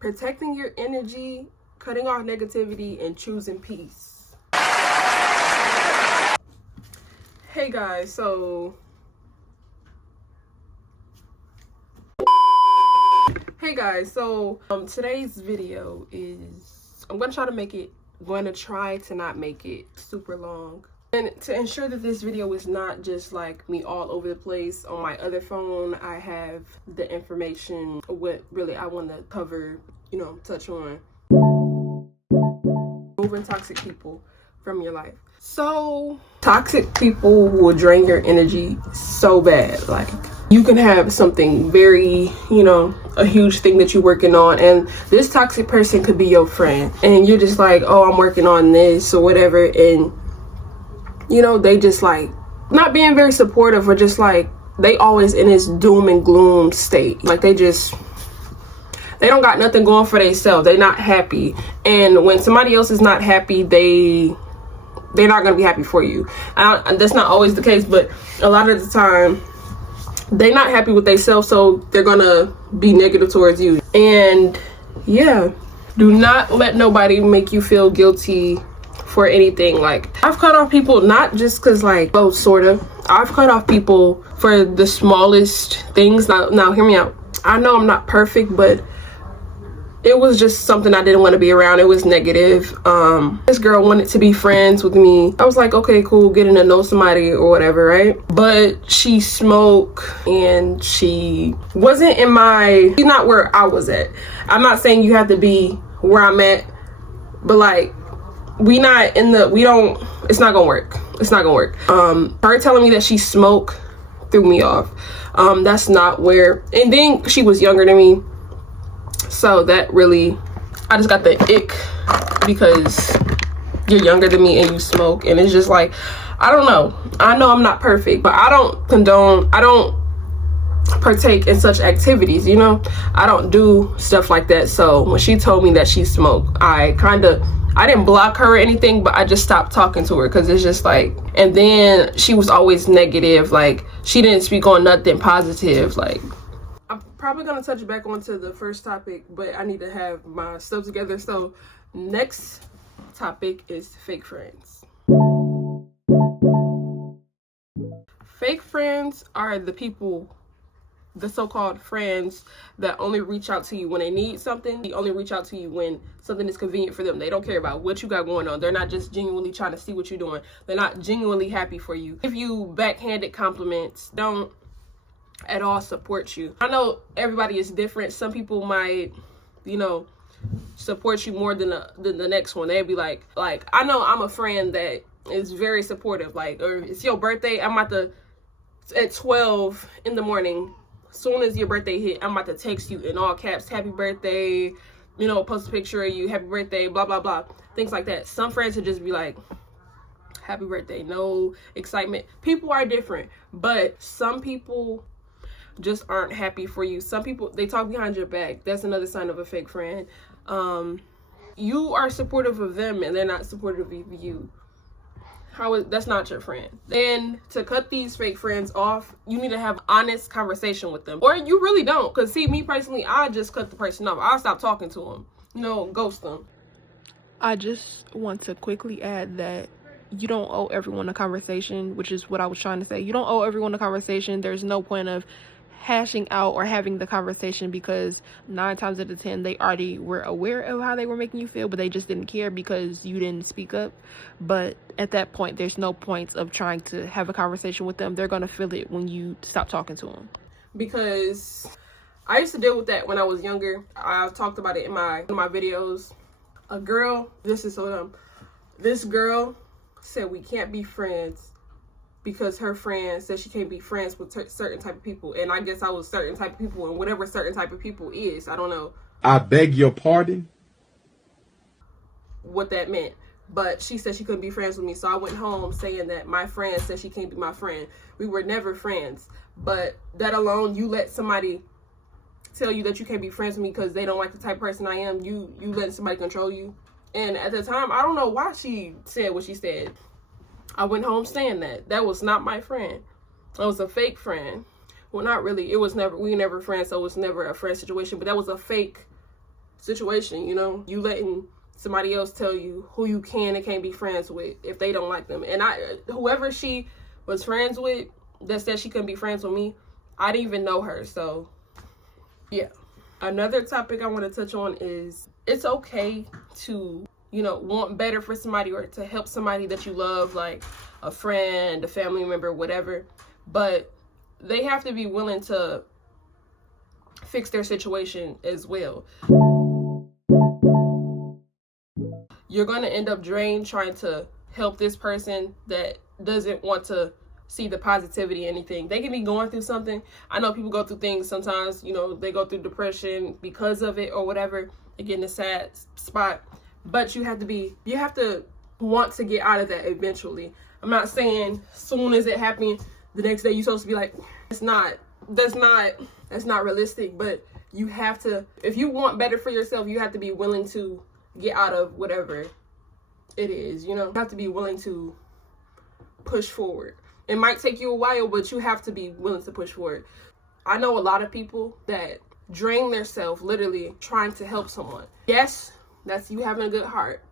protecting your energy, cutting off negativity, and choosing peace. Hey guys, so today's video is, I'm gonna try to not make it super long. And to ensure that this video is not just like me all over the place, on my other phone, I have the information, what really I want to cover, touch on. Removing toxic people from your life. So, toxic people will drain your energy so bad. Like, you can have something very, a huge thing that you're working on, and this toxic person could be your friend, and you're just like, oh, I'm working on this or whatever, and they just like not being very supportive, or just like they always in this doom and gloom state. Like they don't got nothing going for themselves. They're not happy, and when somebody else is not happy, they're not gonna be happy for you. And that's not always the case, but a lot of the time they're not happy with themselves, so they're gonna be negative towards you. And yeah, do not let nobody make you feel guilty for anything. Like, I've cut off people not just because like, oh, sort of, I've cut off people for the smallest things. Now hear me out. I know I'm not perfect, but it was just something I didn't want to be around. It was negative. This girl wanted to be friends with me. I was like, okay, cool, getting to know somebody or whatever, right? But she smoked, and she wasn't she's not where I was at. I'm not saying you have to be where I'm at, but like, it's not gonna work. It's not gonna work. Her telling me that she smoked threw me off. That's not where, and then she was younger than me. So that really, I just got the ick because you're younger than me and you smoke. And it's just like, I don't know. I know I'm not perfect, but I don't partake in such activities, I don't do stuff like that. So when she told me that she smoked, I didn't block her or anything, but I just stopped talking to her, because it's just like, and then she was always negative. Like, she didn't speak on nothing positive. Like, I'm probably gonna touch back onto the first topic, but I need to have my stuff together. So next topic is fake friends. Fake friends are the people, the so-called friends, that only reach out to you when they need something. They only reach out to you when something is convenient for them. They don't care about what you got going on. They're not just genuinely trying to see what you're doing. They're not genuinely happy for you. Give you backhanded compliments. Don't at all support you. I know everybody is different. Some people might, support you more than the next one. They'd be like, I know I'm a friend that is very supportive. Like, or it's your birthday, I'm about to, at 12 in the morning, soon as your birthday hit, I'm about to text you in all caps, happy birthday, post a picture of you, happy birthday, blah, blah, blah, things like that. Some friends would just be like, happy birthday, no excitement. People are different, but some people just aren't happy for you. Some people, they talk behind your back. That's another sign of a fake friend. You are supportive of them and they're not supportive of you. That's not your friend. And to cut these fake friends off, you need to have honest conversation with them. Or you really don't. Because see, me personally, I just cut the person off. I'll stop talking to them. Ghost them. I just want to quickly add that you don't owe everyone a conversation, which is what I was trying to say. You don't owe everyone a conversation. There's no point of hashing out or having the conversation, because 9 times out of 10 they already were aware of how they were making you feel, but they just didn't care because you didn't speak up. But at that point, there's no point of trying to have a conversation with them. They're gonna feel it when you stop talking to them. Because I used to deal with that when I was younger. I've talked about it in my videos. This girl said we can't be friends because her friend said she can't be friends with certain type of people. And I guess I was certain type of people, and whatever certain type of people is, I don't know. I beg your pardon? What that meant. But she said she couldn't be friends with me. So I went home saying that my friend said she can't be my friend. We were never friends. But that alone, you let somebody tell you that you can't be friends with me because they don't like the type of person I am. You letting somebody control you. And at the time, I don't know why she said what she said. I went home saying that was not my friend. That was a fake friend. Well, not really. We were never friends, so it was never a friend situation, but that was a fake situation, you know? You letting somebody else tell you who you can and can't be friends with if they don't like them. And whoever she was friends with that said she couldn't be friends with me, I didn't even know her. So yeah. Another topic I want to touch on is it's okay to, you know, want better for somebody or to help somebody that you love, like a friend, a family member, whatever. But they have to be willing to fix their situation as well. You're going to end up drained trying to help this person that doesn't want to see the positivity in anything. They can be going through something. I know people go through things sometimes, you know, they go through depression because of it or whatever. They get in a sad spot. But you have to want to get out of that eventually. I'm not saying soon as it happens, the next day you're supposed to be like, that's not realistic. But you have to, if you want better for yourself, you have to be willing to get out of whatever it is, you know. You have to be willing to push forward. It might take you a while, but you have to be willing to push forward. I know a lot of people that drain themselves literally trying to help someone. Yes, that's you having a good heart,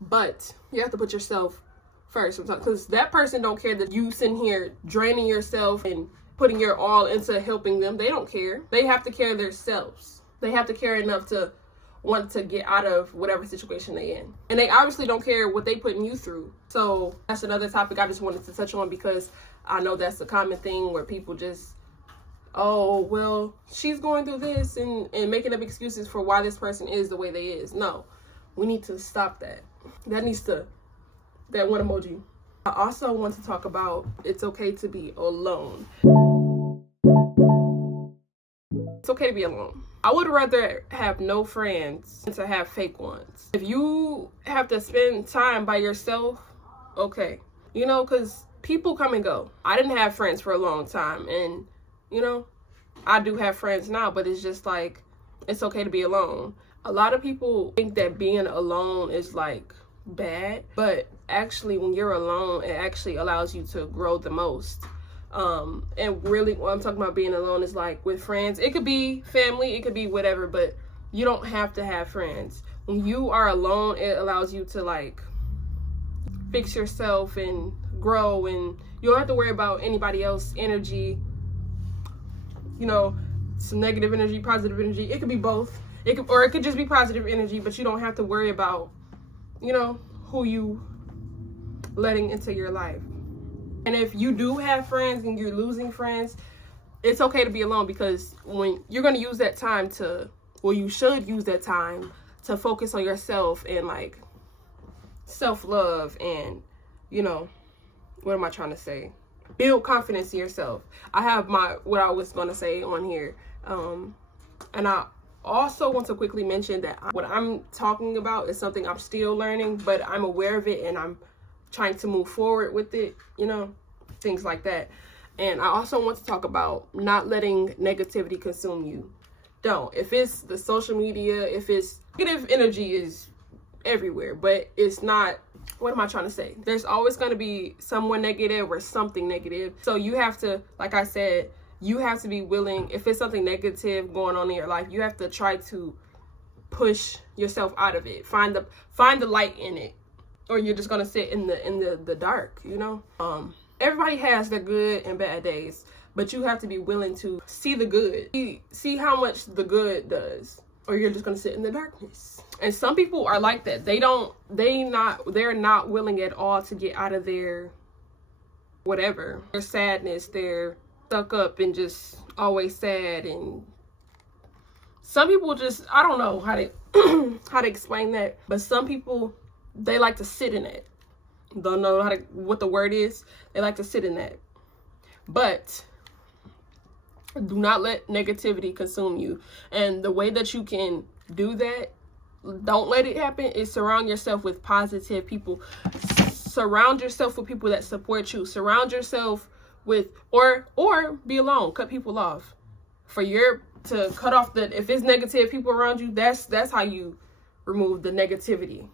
but you have to put yourself first sometimes, because that person don't care that you sitting here draining yourself and putting your all into helping them. They don't care. They have to care themselves. They have to care enough to want to get out of whatever situation they in. And they obviously don't care what they putting you through. So that's another topic I just wanted to touch on, because I know that's a common thing where people just, oh, well, she's going through this and making up excuses for why this person is the way they is. No, we need to stop that. That one emoji. I also want to talk about it's okay to be alone. It's okay to be alone. I would rather have no friends than to have fake ones. If you have to spend time by yourself, okay. You know, because people come and go. I didn't have friends for a long time, and, you know, I do have friends now, but it's just like, it's okay to be alone. A lot of people think that being alone is like bad, but actually when you're alone, it actually allows you to grow the most. And really what I'm talking about being alone is like with friends. It could be family, it could be whatever, but you don't have to have friends. When you are alone, it allows you to like fix yourself and grow, and you don't have to worry about anybody else's energy, you know, some negative energy, positive energy. It could be both. It could just be positive energy, but you don't have to worry about, you know, who you letting into your life. And if you do have friends and you're losing friends, it's okay to be alone, because when you're going to use that time you should use that time to focus on yourself and like self-love and, you know, what am I trying to say? Build confidence in yourself. I have what I was going to say on here. And I also want to quickly mention that what I'm talking about is something I'm still learning, but I'm aware of it and I'm trying to move forward with it, you know, things like that. And I also want to talk about not letting negativity consume you. Don't. If it's the social media, if it's negative energy is everywhere, but it's not, what am I trying to say? There's always going to be someone negative or something negative. So you have to, like I said, you have to be willing, if it's something negative going on in your life, you have to try to push yourself out of it. Find the light in it. Or you're just gonna sit in the dark, you know? Everybody has their good and bad days, but you have to be willing to see the good. See how much the good does. Or you're just gonna sit in the darkness. And some people are like that. They're not willing at all to get out of their whatever. Their sadness, they're stuck up and just always sad. And some people just, I don't know how to explain that, but some people, they like to sit in it. Don't know what the word is. They like to sit in that. But do not let negativity consume you. And the way that you can do that, don't let it happen, is surround yourself with positive people. Surround yourself with people that support you. Surround yourself with, or be alone. Cut people off. To cut off if it's negative people around you, that's how you remove the negativity.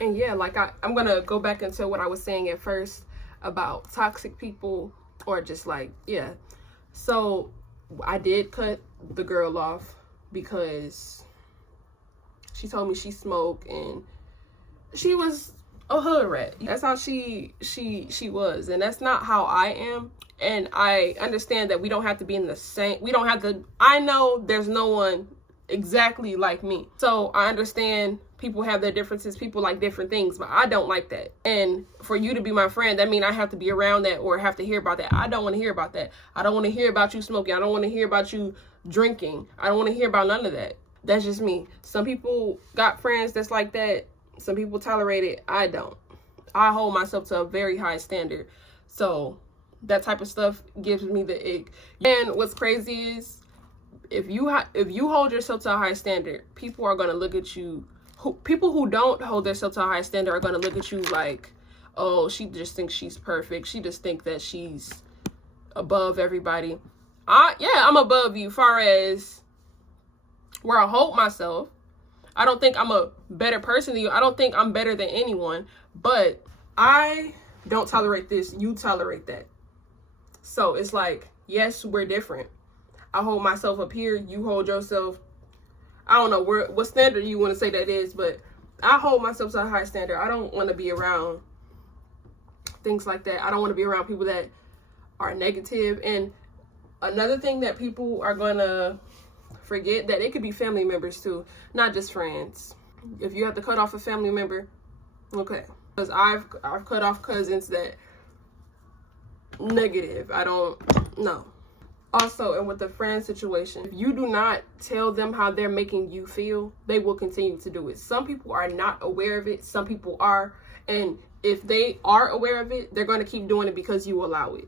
And yeah, like I'm gonna go back into what I was saying at first about toxic people, or just like, yeah. So I did cut the girl off because She told me she smoked and she was a hood rat. That's how she was, and that's not how I am. And I understand that we don't have to be in the same, we don't have to, I know there's no one exactly like me. So I understand people have their differences, people like different things, but I don't like that. And for you to be my friend, that means I have to be around that or have to hear about that. I don't want to hear about that. I don't want to hear about you smoking. I don't want to hear about you drinking. I don't want to hear about none of that. That's just me. Some people got friends that's like that. Some people tolerate it. I don't. I hold myself to a very high standard. So that type of stuff gives me the ick. And what's crazy is if you hold yourself to a high standard, people are going to look at you. People who don't hold themselves to a high standard are going to look at you like, oh, she just thinks she's perfect. She just thinks that she's above everybody. I'm above you far as where I hold myself. I don't think I'm a better person than you. I don't think I'm better than anyone, but I don't tolerate this. You tolerate that. So it's like, yes, we're different. I hold myself up here. You hold yourself. I don't know what standard you want to say that is, but I hold myself to a high standard. I don't want to be around things like that. I don't want to be around people that are negative. And another thing that people are going to forget, that it could be family members too, not just friends. If you have to cut off a family member, okay. Because I've cut off cousins that negative. I don't know. Also, and with the friend situation, if you do not tell them how they're making you feel, they will continue to do it. Some people are not aware of it. Some people are. And if they are aware of it, they're going to keep doing it because you allow it.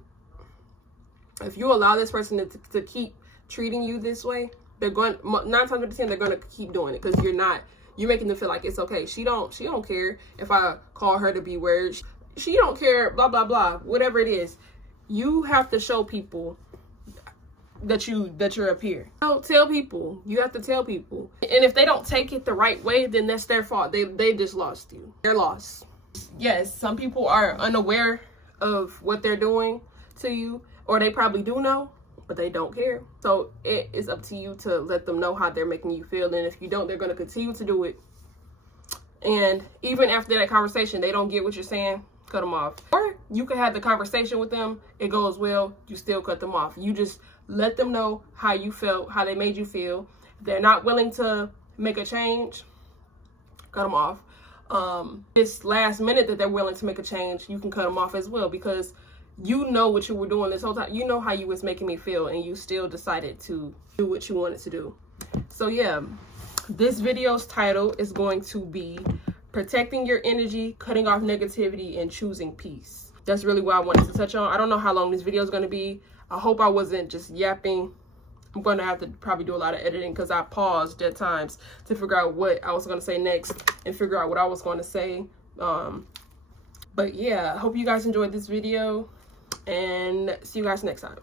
If you allow this person to keep treating you this way, they're going, 9 times out of 10, they're going to keep doing it because you're making them feel like it's okay. She don't care if I call her to be weird. She don't care, blah, blah, blah, whatever it is. You have to show people that you're up here. Don't tell people. You have to tell people. And if they don't take it the right way, then that's their fault. They just lost you. They're lost. Yes, some people are unaware of what they're doing to you, or they probably do know, but they don't care. So it is up to you to let them know how they're making you feel. And if you don't, they're going to continue to do it. And even after that conversation, they don't get what you're saying, cut them off. Or you can have the conversation with them. It goes well. You still cut them off. You just let them know how you felt, how they made you feel. If they're not willing to make a change, cut them off. This last minute that they're willing to make a change, you can cut them off as well, because you know what you were doing this whole time. You know how you was making me feel, and you still decided to do what you wanted to do. So yeah, this video's title is going to be Protecting Your Energy, Cutting Off Negativity, and Choosing Peace. That's really what I wanted to touch on. I don't know how long this video is going to be. I hope I wasn't just yapping. I'm going to have to probably do a lot of editing because I paused at times to figure out what I was going to say next and figure out what I was going to say. But yeah, I hope you guys enjoyed this video, and see you guys next time.